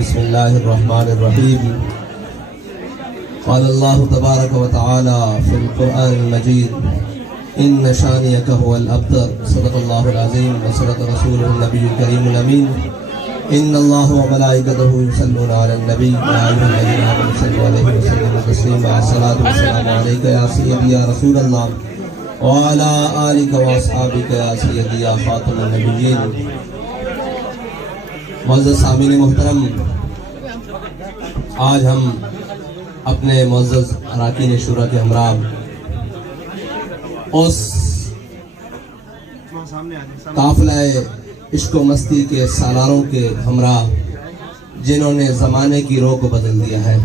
بسم الله الرحمن الرحيم. قال الله تبارك وتعالى في القرآن المجيد إن شانئك هو الأبتر. صدق الله العظيم وصدق رسوله النبي الكريم الأمين. إن الله وملائكته يصلون على النبي يا أيها الذين آمنوا صلوا عليه وسلموا تسليما. الصلاة والسلام عليك يا سيدي يا رسول الله وعلى آلك وأصحابك يا سيدي يا خاتم النبيين. معزز سامعین محترم، آج ہم اپنے معزز اراکین شورا کے ہمراہ اس قافلہ عشق و مستی کے سالاروں کے ہمراہ جنہوں نے زمانے کی رو کو بدل دیا ہے،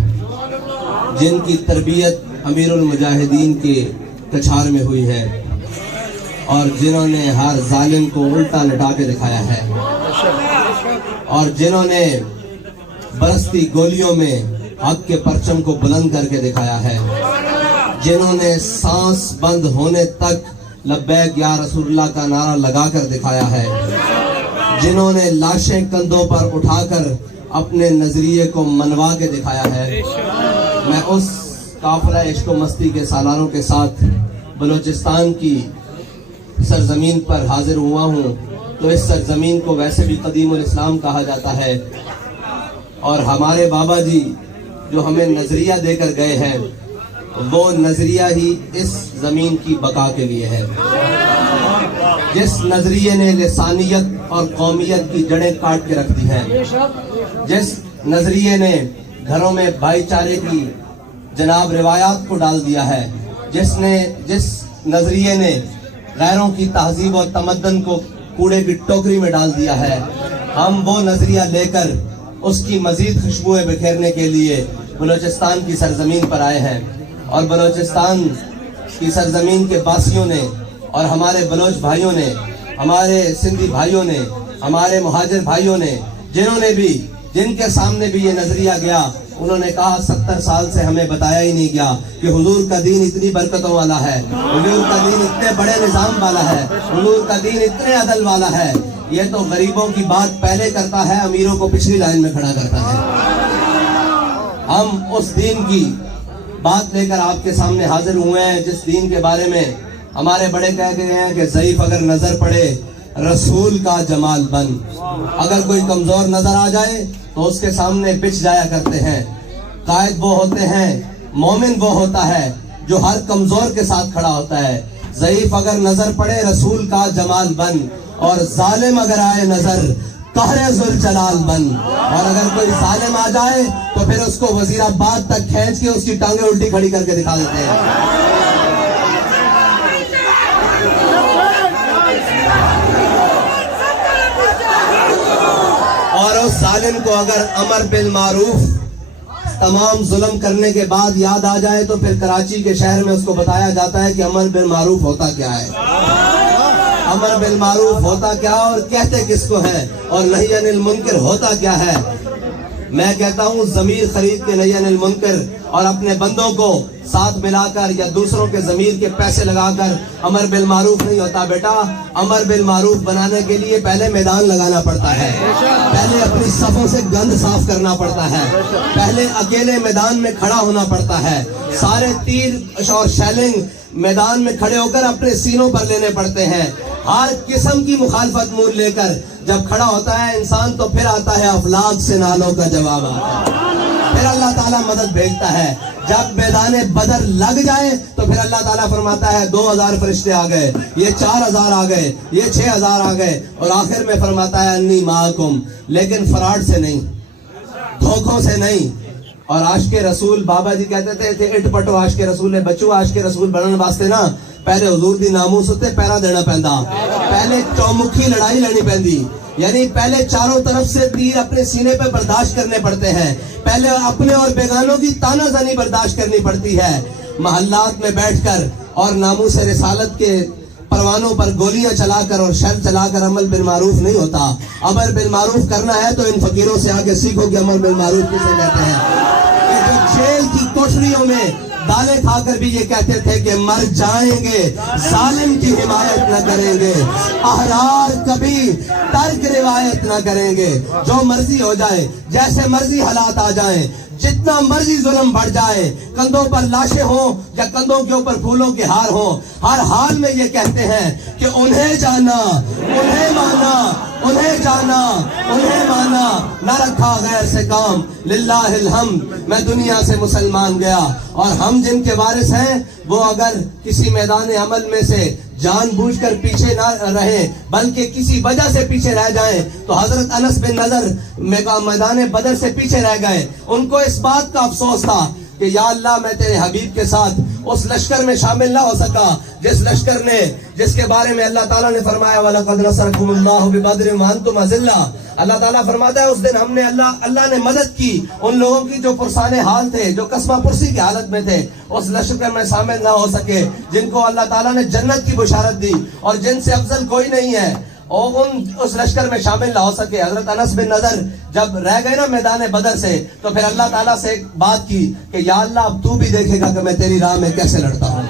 جن کی تربیت امیر المجاہدین کے کچھار میں ہوئی ہے اور جنہوں نے ہر ظالم کو الٹا لٹا کے دکھایا ہے، اور جنہوں نے برستی گولیوں میں حق کے پرچم کو بلند کر کے دکھایا ہے، جنہوں نے سانس بند ہونے تک لبیک یا رسول اللہ کا نعرہ لگا کر دکھایا ہے، جنہوں نے لاشیں کندھوں پر اٹھا کر اپنے نظریے کو منوا کے دکھایا ہے. میں اس قافلہ عشق و مستی کے سالاروں کے ساتھ بلوچستان کی سرزمین پر حاضر ہوا ہوں. تو اس سرزمین کو ویسے بھی قدیم الاسلام کہا جاتا ہے، اور ہمارے بابا جی جو ہمیں نظریہ دے کر گئے ہیں وہ نظریہ ہی اس زمین کی بقا کے لیے ہے. جس نظریے نے لسانیت اور قومیت کی جڑیں کاٹ کے رکھ دی ہیں، جس نظریے نے گھروں میں بھائی چارے کی جناب روایات کو ڈال دیا ہے، جس نظریے نے غیروں کی تہذیب اور تمدن کو کوڑے کی ٹوکری میں ڈال دیا ہے، ہم وہ نظریہ لے کر اس کی مزید خوشبوئیں بکھیرنے کے لیے بلوچستان کی سرزمین پر آئے ہیں. اور بلوچستان کی سرزمین کے باسیوں نے اور ہمارے بلوچ بھائیوں نے، ہمارے سندھی بھائیوں نے، ہمارے مہاجر بھائیوں نے، جن کے سامنے بھی یہ نظریہ گیا، انہوں نے کہا 70 سال سے ہمیں بتایا ہی نہیں گیا کہ حضور کا دین اتنی برکتوں والا ہے، حضور کا دین اتنے بڑے نظام والا ہے، حضور کا دین اتنے عدل والا ہے. یہ تو غریبوں کی بات پہلے کرتا ہے، امیروں کو پچھلی لائن میں کھڑا کرتا ہے. ہم اس دین کی بات لے کر آپ کے سامنے حاضر ہوئے ہیں جس دین کے بارے میں ہمارے بڑے کہہ گئے ہیں کہ ضعیف اگر نظر پڑے رسول کا جمال بن. اگر کوئی کمزور نظر آ جائے تو اس کے سامنے بچ جایا کرتے ہیں. قائد وہ ہوتے ہیں، مومن وہ ہوتا ہے جو ہر کمزور کے ساتھ کھڑا ہوتا ہے. ضعیف اگر نظر پڑے رسول کا جمال بن، اور ظالم اگر آئے نظر قہر ذوالجلال بن. اور اگر کوئی ظالم آ جائے تو پھر اس کو وزیر آباد تک کھینچ کے اس کی ٹانگیں الٹی کھڑی کر کے دکھا دیتے ہیں. اور اس ظالم کو اگر امر بالمعروف تمام ظلم کرنے کے بعد یاد آ جائے تو پھر کراچی کے شہر میں اس کو بتایا جاتا ہے کہ امر بالمعروف ہوتا کیا ہے، امر بالمعروف ہوتا کیا اور کہتے کس کو ہے، اور نہی عن المنکر ہوتا کیا ہے. میں کہتا ہوں ضمیر خرید کے نہی عن المنکر اور اپنے بندوں کو ساتھ ملا کر یا دوسروں کے ضمیر کے پیسے لگا کر امر بالمعروف نہیں ہوتا. بیٹا امر بالمعروف بنانے کے لیے پہلے میدان لگانا پڑتا ہے، پہلے اپنی صفوں سے گند صاف کرنا پڑتا ہے، پہلے اکیلے میدان میں کھڑا ہونا پڑتا ہے. سارے تیر اور شیلنگ میدان میں کھڑے ہو کر اپنے سینوں پر لینے پڑتے ہیں. ہر قسم کی مخالفت مول لے کر جب کھڑا ہوتا ہے انسان تو پھر آتا ہے افلاک سے نالوں کا جواب آتا ہے. پھر اللہ تعالیٰ مدد بھیجتا ہے. جب میدان بدر لگ جائے تو پھر اللہ تعالیٰ فرماتا ہے 2000 فرشتے آ گئے، یہ 4000 آ گئے، یہ 6000 آ گئے، اور آخر میں فرماتا ہے انی معکم. لیکن فراڈ سے نہیں، دھوکوں سے نہیں. اور عاشق رسول بابا جی کہتے تھے اٹ پٹو عاشق رسول ہے. بچو عاشق رسول بننے واسطے نا پہلے حضور دی ناموس تے پیرا دینا پیندا، پہلے چومکھی لڑائی لڑنی پیندی، یعنی پہلے چاروں طرف سے تیر اپنے سینے پہ برداشت کرنے پڑتے ہیں، پہلے اپنے اور بیگانوں کی تانا زنی برداشت کرنی پڑتی ہے. محلات میں بیٹھ کر اور ناموس رسالت کے پروانوں پر گولیاں چلا کر اور شر چلا کر عمل بالمعروف نہیں ہوتا. امر بالمعروف کرنا ہے تو ان فقیروں سے آگے سیکھو کہ عمل بالمعروف کسے کہتے ہیں. جیل کی کوٹریوں میں دالیں کھا کر بھی یہ کہتے تھے کہ مر جائیں گے، ظالم کی حمایت نہ کریں گے، احرار کبھی ترک روایت نہ کریں گے۔ جو مرضی ہو جائے، جیسے مرضی حالات آ جائیں، جتنا مرضی ظلم بڑھ جائے، کندھوں پر لاشیں ہوں یا کندھوں کے اوپر پھولوں کے ہار ہوں، ہر حال میں یہ کہتے ہیں کہ انہیں جانا، انہیں مانا، انہیں جانا، انہیں مانا، نہ رکھا غیر سے کام، للہ الحمد میں دنیا سے مسلمان گیا۔ اور ہم جن کے وارث ہیں وہ اگر کسی میدان عمل میں سے جان بوجھ کر پیچھے نہ رہے بلکہ کسی وجہ سے پیچھے رہ جائیں تو حضرت انس بن نضر میدان بدر سے پیچھے رہ گئے۔ ان کو اس بات کا افسوس تھا کہ یا اللہ میں تیرے حبیب کے ساتھ اس لشکر میں شامل نہ ہو سکا جس لشکر نے، جس کے بارے میں اللہ تعالیٰ نے فرمایا وَلَقَدْ نَصَرَكُمُ اللَّهُ بِبَدْرٍ وَأَنْتُمْ أَذِلَّةٌ۔ اللہ تعالیٰ فرماتا ہے اس دن ہم نے اللہ نے مدد کی ان لوگوں کی جو پرسان حال تھے، جو قسمہ پرسی کی حالت میں تھے، اس لشکر میں شامل نہ ہو سکے، جن کو اللہ تعالیٰ نے جنت کی بشارت دی اور جن سے افضل کوئی نہیں ہے، اور اس لشکر میں شامل نہ ہو سکے۔ حضرت انس بن نضر جب رہ گئے نا میدان بدر سے تو پھر اللہ تعالیٰ سے ایک بات کی کہ یا اللہ اب تو بھی دیکھے گا کہ میں تیری راہ میں کیسے لڑتا ہوں۔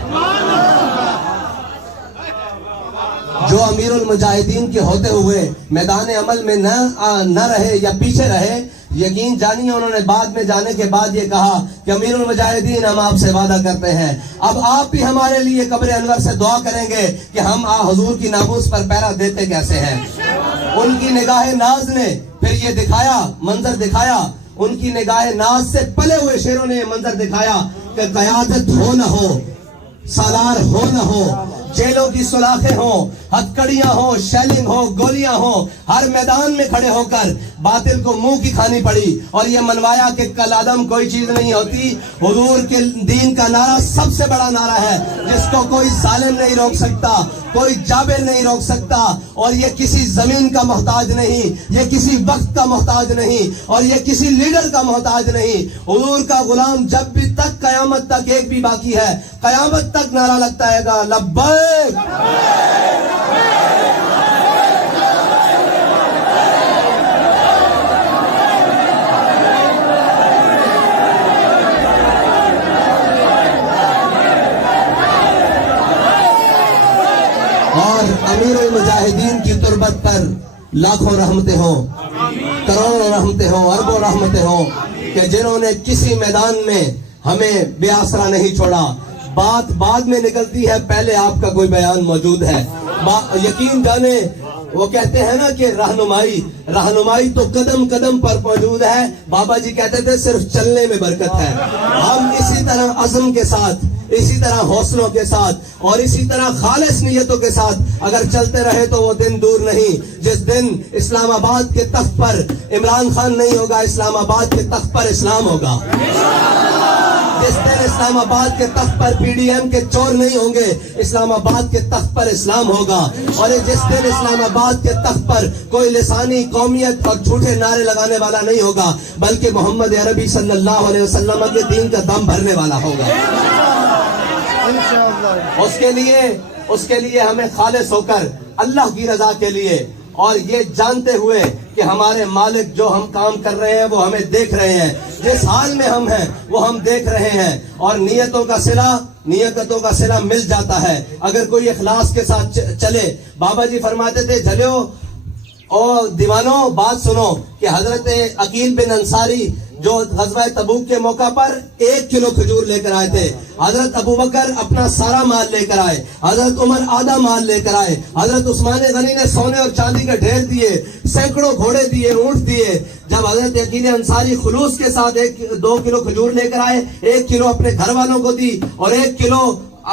جو امیر المجاہدین کے ہوتے ہوئے میدان عمل میں نہ رہے یا پیچھے رہے، یقین جانیے انہوں نے بعد میں جانے کے بعد یہ کہا کہ امیر المجاہدین ہم آپ سے وعدہ کرتے ہیں اب آپ بھی ہمارے لیے قبر انور سے دعا کریں گے کہ ہم حضور کی ناموس پر پہرا دیتے کیسے ہیں۔ ان کی نگاہ ناز نے پھر یہ دکھایا، منظر دکھایا، ان کی نگاہ ناز سے پلے ہوئے شیروں نے یہ منظر دکھایا کہ قیادت ہو نہ ہو، سالار ہو نہ ہو، جیلوں کی سلاخیں ہوں، ہتھکڑیاں ہوں، شیلنگ ہو، گولیاں ہوں، ہر میدان میں کھڑے ہو کر باطل کو منہ کی کھانی پڑی اور یہ منوایا کہ کل عدم کوئی چیز نہیں ہوتی۔ حضور کے دین کا نعرہ سب سے بڑا نعرہ ہے جس کو کوئی ظالم نہیں روک سکتا، کوئی جابر نہیں روک سکتا، اور یہ کسی زمین کا محتاج نہیں، یہ کسی وقت کا محتاج نہیں، اور یہ کسی لیڈر کا محتاج نہیں۔ حضور کا غلام جب بھی تک قیامت تک ایک بھی باقی ہے، قیامت تک نعرہ لگتا ہے گا لبیک۔ اور امیر المجاہدین کی تربت پر لاکھوں رحمتیں ہوں، کروڑوں رحمتیں ہوں، اربوں رحمتیں ہوں کہ جنہوں نے کسی میدان میں ہمیں بے آسرا نہیں چھوڑا۔ بات بعد میں نکلتی ہے، پہلے آپ کا کوئی بیان موجود ہے۔ یقین جانے وہ کہتے ہیں نا کہ رہنمائی تو قدم قدم پر موجود ہے۔ بابا جی کہتے تھے صرف چلنے میں برکت ہے۔ ہم اسی طرح عزم کے ساتھ، اسی طرح حوصلوں کے ساتھ اور اسی طرح خالص نیتوں کے ساتھ اگر چلتے رہے تو وہ دن دور نہیں جس دن اسلام آباد کے تخت پر عمران خان نہیں ہوگا، اسلام آباد کے تخت پر اسلام ہوگا۔ جس دن اسلام آباد کے تخت پر پی ڈی ایم کے چور نہیں ہوں گے، اسلام آباد کے تخت پر اسلام ہوگا۔ اور جس دن اسلام آباد کے تخت پر کوئی لسانی قومیت اور جھوٹے نعرے لگانے والا نہیں ہوگا بلکہ محمد عربی صلی اللہ علیہ وسلم کے دین کا دم بھرنے والا ہوگا۔ اس کے لیے ہمیں خالص ہو کر اللہ کی رضا کے لیے اور یہ جانتے ہوئے کہ ہمارے مالک جو ہم کام کر رہے ہیں وہ ہمیں دیکھ رہے ہیں، جس حال میں ہم ہیں وہ ہم دیکھ رہے ہیں، اور نیتوں کا صلہ مل جاتا ہے اگر کوئی اخلاص کے ساتھ چلے۔ بابا جی فرماتے تھے جھلیو اور دیوانوں بات سنو کہ حضرت عقیل بن انصاری جو غزوہ تبوک کے موقع پر 1 کلو کھجور لے کر آئے تھے، حضرت ابوبکر اپنا سارا مال لے کر آئے، حضرت عمر آدھا مال لے کر آئے، حضرت عثمان غنی نے سونے اور چاندی کے ڈھیر دیے، سینکڑوں گھوڑے دیے، اونٹ دیے۔ جب حضرت عقیل انصاری خلوص کے ساتھ 2 کلو کھجور لے کر آئے، 1 کلو اپنے گھر والوں کو دی اور 1 کلو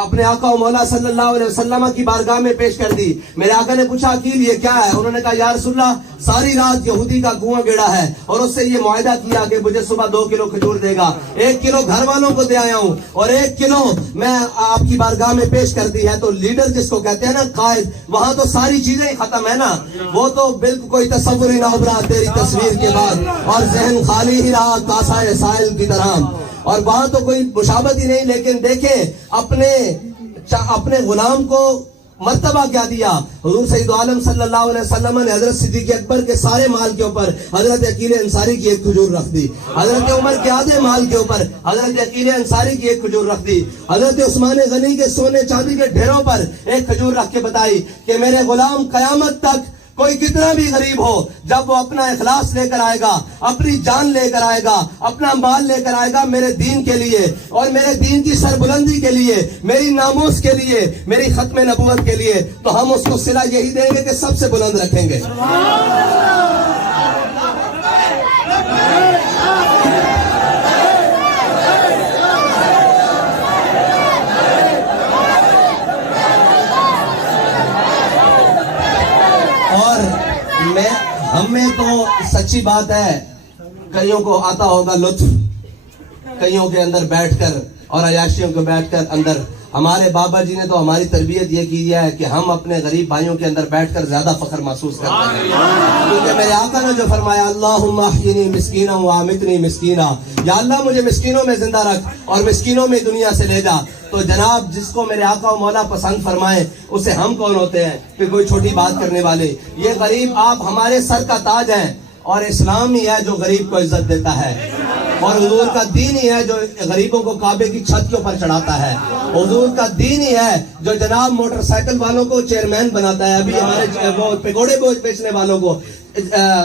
اپنے آقا و مولا صلی اللہ علیہ وسلم کی بارگاہ میں پیش کر دی۔ میرے آقا نے پوچھا عقیل یہ کیا ہے؟ انہوں نے کہا یا رسول اللہ ساری رات یہودی کا کنواں گڑا ہے اور اس سے یہ معاہدہ کیا کہ مجھے صبح 2 کلو کھجور دے گا، 1 کلو گھر والوں کو دے آیا ہوں اور 1 کلو میں آپ کی بارگاہ میں پیش کر دی ہے۔ تو لیڈر جس کو کہتے ہیں نا قائد، وہاں تو ساری چیزیں ہی ختم ہے نا، وہ تو بالکل کوئی تصور ہی نہ ابھرا تیری تصویر کے بعد اور ذہن خالی ہی رہا کاسہ سائل کی طرح، اور وہاں تو کوئی مشابہت ہی نہیں۔ لیکن دیکھیں اپنے غلام کو مرتبہ کیا دیا. حضور سید عالم صلی اللہ علیہ وسلم نے حضرت صدیق اکبر کے سارے مال کے اوپر حضرت عقیل انصاری کی ایک کھجور رکھ دی. حضرت عمر کے آدھے مال کے اوپر حضرت عقیل انصاری کی ایک کھجور رکھ دی. حضرت عثمان غنی کے سونے چاندی کے ڈھیروں پر ایک کھجور رکھ کے بتائی کہ میرے غلام قیامت تک کوئی کتنا بھی غریب ہو، جب وہ اپنا اخلاص لے کر آئے گا، اپنی جان لے کر آئے گا، اپنا مال لے کر آئے گا میرے دین کے لیے اور میرے دین کی سربلندی کے لیے، میری ناموس کے لیے، میری ختم نبوت کے لیے، تو ہم اس کو صلہ یہی دیں گے کہ سب سے بلند رکھیں گے. ہمیں تو سچی بات ہے، کئیوں کو آتا ہوگا لطف کئیوں کے اندر بیٹھ کر اور عیاشیوں کو بیٹھ کر اندر. ہمارے بابا جی نے تو ہماری تربیت یہ کی ہے کہ ہم اپنے غریب بھائیوں کے اندر بیٹھ کر زیادہ فخر محسوس کرتے ہیں، کیونکہ میرے آقا نے جو فرمایا اللہم احیینی مسکینا وامیتنی مسکینا، یا اللہ مجھے مسکینوں میں زندہ رکھ اور مسکینوں میں دنیا سے لے جا. تو جناب جس کو میرے آقا و مولا پسند فرمائے اسے ہم کون ہوتے ہیں کہ کوئی چھوٹی بات کرنے والے. یہ غریب آپ ہمارے سر کا تاج ہیں اور اسلام ہی ہے جو غریب کو عزت دیتا ہے اور حضور کا دین ہی ہے جو غریبوں کو کعبے کی چھت کے اوپر چڑھاتا ہے. حضور کا دین ہی ہے جو جناب موٹر سائیکل والوں کو چیئرمین بناتا ہے. ابھی ہمارے وہ پکوڑے بیچنے والوں کو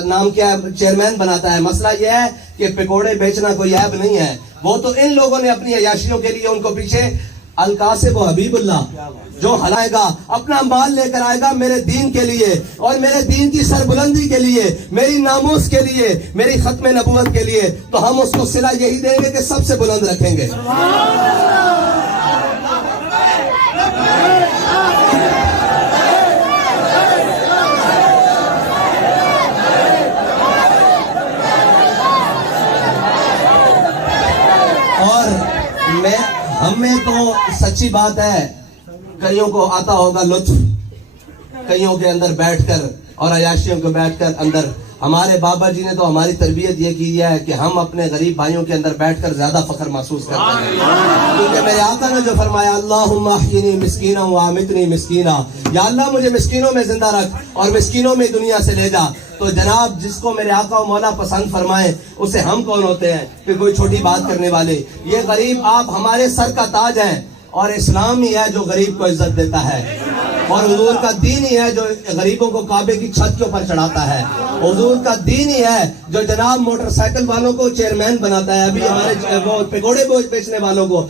نام کیا چیئرمین بناتا ہے. مسئلہ یہ ہے کہ پکوڑے بیچنا کوئی عیب نہیں ہے، وہ تو ان لوگوں نے اپنی عیاشیوں کے لیے ان کو پیچھے القاسب و حبیب اللہ جو ہلائے گا، اپنا مال لے کر آئے گا میرے دین کے لیے اور میرے دین کی سربلندی کے لیے، میری ناموس کے لیے، میری ختم نبوت کے لیے، تو ہم اس کو صلہ یہی دیں گے کہ سب سے بلند رکھیں گے. ہمیں تو سچی بات ہے، کئیوں کو آتا ہوگا لطف کئیوں کے اندر بیٹھ کر اور عیاشیوں کو بیٹھ کر اندر. ہمارے بابا جی نے تو ہماری تربیت یہ کی ہے کہ ہم اپنے غریب بھائیوں کے اندر بیٹھ کر زیادہ فخر محسوس کرتے ہیں، کیونکہ میرے آقا نے جو فرمایا اللہم احیینی مسکینا وامیتنی مسکینا، یا اللہ مجھے مسکینوں میں زندہ رکھ اور مسکینوں میں دنیا سے لے جا. تو جناب جس کو میرے آقا و مولا پسند فرمائے اسے ہم کون ہوتے ہیں کہ کوئی چھوٹی بات کرنے والے. یہ غریب آپ ہمارے سر کا تاج ہیں اور اسلام ہی ہے جو غریب کو عزت دیتا ہے اور حضور کا دین ہی ہے جو غریبوں کو کعبے کی چھت کے اوپر چڑھاتا ہے. حضور کا دین ہی ہے جو جناب موٹر سائیکل والوں کو چیئرمین بناتا ہے. ابھی ہمارے وہ پکوڑے بیچنے والوں کو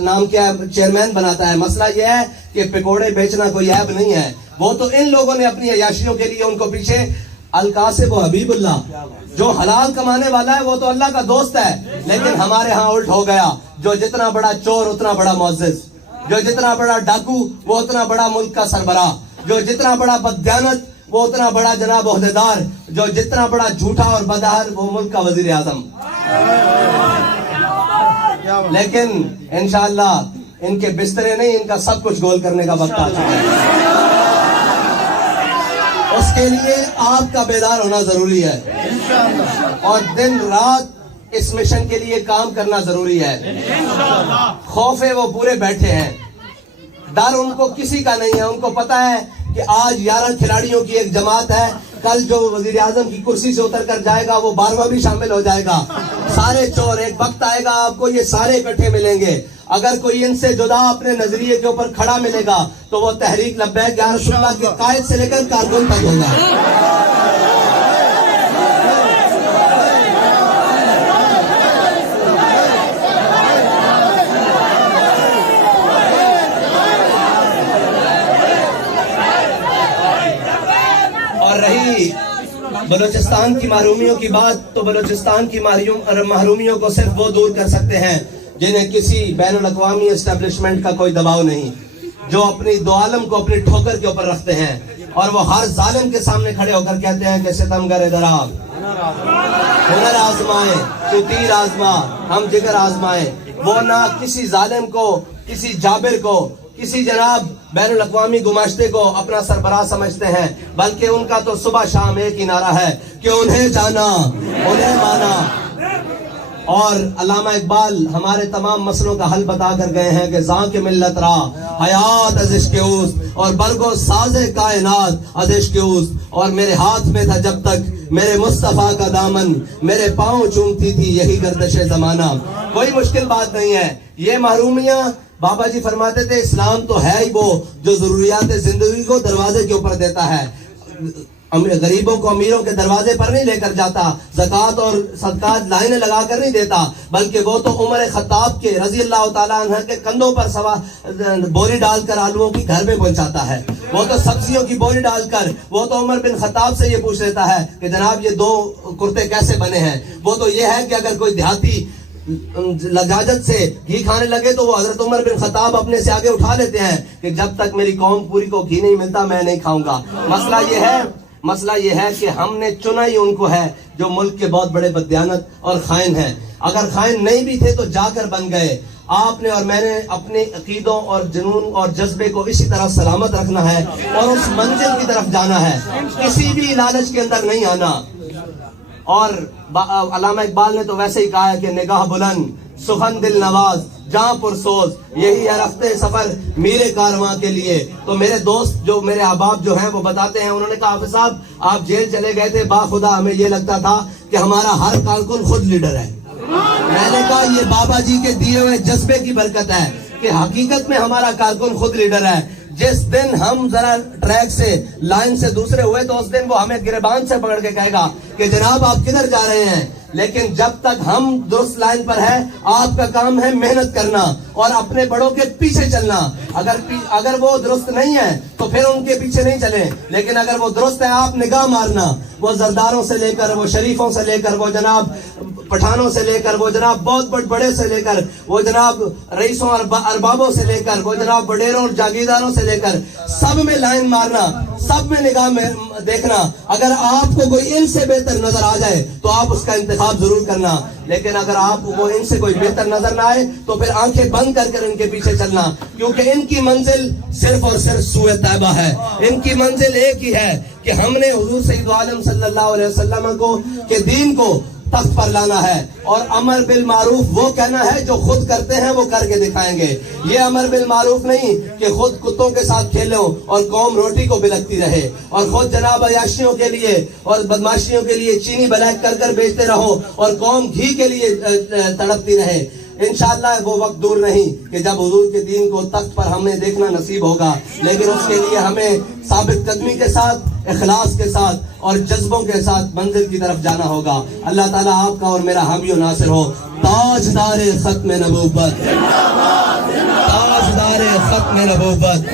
نام کیا چیئرمین بناتا ہے. مسئلہ یہ ہے کہ پکوڑے بیچنا کوئی عیب نہیں ہے، وہ تو ان لوگوں نے اپنی عیاشیوں کے لیے ان کو پیچھے القاسب و حبیب اللہ جو حلال کمانے والا ہے وہ تو اللہ کا دوست ہے. لیکن ہمارے ہاں الٹ ہو گیا، جو جتنا بڑا چور اتنا بڑا معزز، جو جتنا بڑا ڈاکو وہ اتنا بڑا ملک کا سربراہ، جو جتنا بڑا بددیانت وہ اتنا بڑا جناب عہدیدار، جو جتنا بڑا جھوٹا اور بدہر وہ ملک کا وزیر اعظم. لیکن انشاءاللہ ان کے بسترے نہیں، ان کا سب کچھ گول کرنے کا وقت آ چکا ہے. اس کے لیے آپ کا بیدار ہونا ضروری ہے اور دن رات اس مشن کے لیے کام کرنا ضروری ہے. خوف وہ پورے بیٹھے ہیں، ڈر ان کو کسی کا نہیں ہے. ان کو پتا ہے کہ آج 11 کھلاڑیوں کی ایک جماعت ہے، کل جو وزیر اعظم کی کرسی سے اتر کر جائے گا وہ 12واں بھی شامل ہو جائے گا. سارے چور ایک وقت آئے گا آپ کو یہ سارے اکٹھے ملیں گے. اگر کوئی ان سے جدا اپنے نظریے کے اوپر کھڑا ملے گا تو وہ تحریک لبیک یا رسول اللہ کے قائد سے لے کر کارکن تک ہوگا. اور رہی بلوچستان کی محرومیوں کی بات، تو بلوچستان کی محرومیوں کو صرف وہ دور کر سکتے ہیں جنہیں کسی بین الاقوامی اسٹیبلشمنٹ کا کوئی دباؤ نہیں، جو اپنی دو عالم کو اپنی ٹھوکر کے اوپر رکھتے ہیں اور وہ ہر ظالم کے سامنے کھڑے ہو کر کہتے ہیں کہ ستمگر ادھر آ، ہنر آزمائیں، تو تیر آزما، ہم جگر آزمائیں. وہ نہ کسی ظالم کو، کسی جابر کو، کسی جناب بین الاقوامی گماشتے کو اپنا سربراہ سمجھتے ہیں، بلکہ ان کا تو صبح شام ایک ہی نعرہ ہے کہ انہیں جانا، انہیں مانا. اور علامہ اقبال ہمارے تمام مسئلوں کا حل بتا کر گئے ہیں کہ ذاک ملت را حیات از عشق اوست اور برگو ساز کائنات از عشق اوست، اور میرے ہاتھ میں تھا جب تک میرے مصطفیٰ کا دامن، میرے پاؤں چومتی تھی یہی گردش زمانہ۔ کوئی مشکل بات نہیں ہے یہ محرومیاں۔ بابا جی فرماتے تھے اسلام تو ہے ہی وہ جو ضروریات زندگی کو دروازے کے اوپر دیتا ہے، غریبوں کو امیروں کے دروازے پر نہیں لے کر جاتا، زکوٰۃ اور صدقات لائنیں لگا کر نہیں دیتا، بلکہ وہ تو عمر خطاب کے رضی اللہ تعالیٰ عنہ کے کندھوں پر بوری ڈال کر آلوؤں کی گھر میں پہنچاتا ہے، وہ تو سبزیوں کی بوری ڈال کر، وہ تو عمر بن خطاب سے یہ پوچھ لیتا ہے کہ جناب یہ 2 کرتے کیسے بنے ہیں۔ وہ تو یہ ہے کہ اگر کوئی دیہاتی لجاجت سے گھی کھانے لگے تو وہ حضرت عمر بن خطاب اپنے سے آگے اٹھا لیتے ہیں کہ جب تک میری قوم پوری کو گھی نہیں ملتا میں نہیں کھاؤں گا۔ مسئلہ یہ ہے کہ ہم نے چنا ہی ان کو ہے جو ملک کے بہت بڑے بددیانت اور خائن ہیں۔ اگر خائن نہیں بھی تھے تو جا کر بن گئے۔ آپ نے اور میں نے اپنے عقیدوں اور جنون اور جذبے کو اسی طرح سلامت رکھنا ہے اور اس منزل کی طرف جانا ہے، کسی بھی لالچ کے اندر نہیں آنا۔ اور علامہ اقبال نے تو ویسے ہی کہا ہے کہ نگاہ بلند سخن دل نواز جہاں پرسوز، یہی ہے رخت سفر میرے کارواں کے لیے۔ تو میرے دوست جو میرے احباب جو ہیں وہ بتاتے ہیں، انہوں نے کہا حافظ صاحب آپ جیل چلے گئے تھے، باخدا ہمیں یہ لگتا تھا کہ ہمارا ہر کارکن خود لیڈر ہے۔ میں نے کہا یہ بابا جی کے دیے ہوئے جذبے کی برکت ہے کہ حقیقت میں ہمارا کارکن خود لیڈر ہے۔ جس دن ہم ذرا ٹریک سے لائن سے دوسرے ہوئے تو اس دن وہ ہمیں گریبان سے پکڑ کے کہے گا کہ جناب آپ کدھر جا رہے ہیں، لیکن جب تک ہم درست لائن پر ہے آپ کا کام ہے محنت کرنا اور اپنے بڑوں کے پیچھے چلنا۔ اگر وہ درست نہیں ہے تو پھر ان کے پیچھے نہیں چلیں، لیکن اگر وہ درست ہے آپ نگاہ مارنا، وہ زرداروں سے لے کر، وہ شریفوں سے لے کر، وہ جناب پٹھانوں سے لے کر، وہ جناب بہت بڑے سے لے کر، وہ جناب رئیسوں اور اربابوں سے لے کر، وہ جناب وڈیروں اور جاگیرداروں سے لے کر، سب میں لائن مارنا، سب میں نگاہ میں دیکھنا۔ اگر آپ کو کوئی ان سے بہتر نظر آ جائے تو آپ اس کا انتخاب ضرور کرنا، لیکن اگر آپ کو ان سے کوئی بہتر نظر نہ آئے تو پھر آنکھیں بند کر کر ان کے پیچھے چلنا، کیونکہ ان کی منزل صرف اور صرف سوئے طیبہ ہے۔ ان کی منزل ایک ہی ہے کہ ہم نے حضور سید عالم صلی اللہ علیہ وسلم کو کے دین کو تخت پر لانا ہے، اور امر بالمعروف وہ کہنا ہے جو خود کرتے ہیں وہ کر کے دکھائیں گے۔ یہ امر بالمعروف نہیں کہ خود کتوں کے ساتھ کھیلو اور قوم روٹی کو بلکتی رہے اور خود جناب عیاشیوں کے لیے اور بدماشیوں کے لیے چینی بلیک کر کر بیچتے رہو اور قوم گھی کے لیے تڑپتی رہے۔ انشاءاللہ وہ وقت دور نہیں کہ جب حضور کے دین کو تخت پر ہمیں دیکھنا نصیب ہوگا، لیکن اس کے لیے ہمیں ثابت قدمی کے ساتھ، اخلاص کے ساتھ اور جذبوں کے ساتھ منزل کی طرف جانا ہوگا۔ اللہ تعالیٰ آپ کا اور میرا حامی و ناصر ہو۔ تاجدار ختم نبوت، تاجدار ختم نبوت۔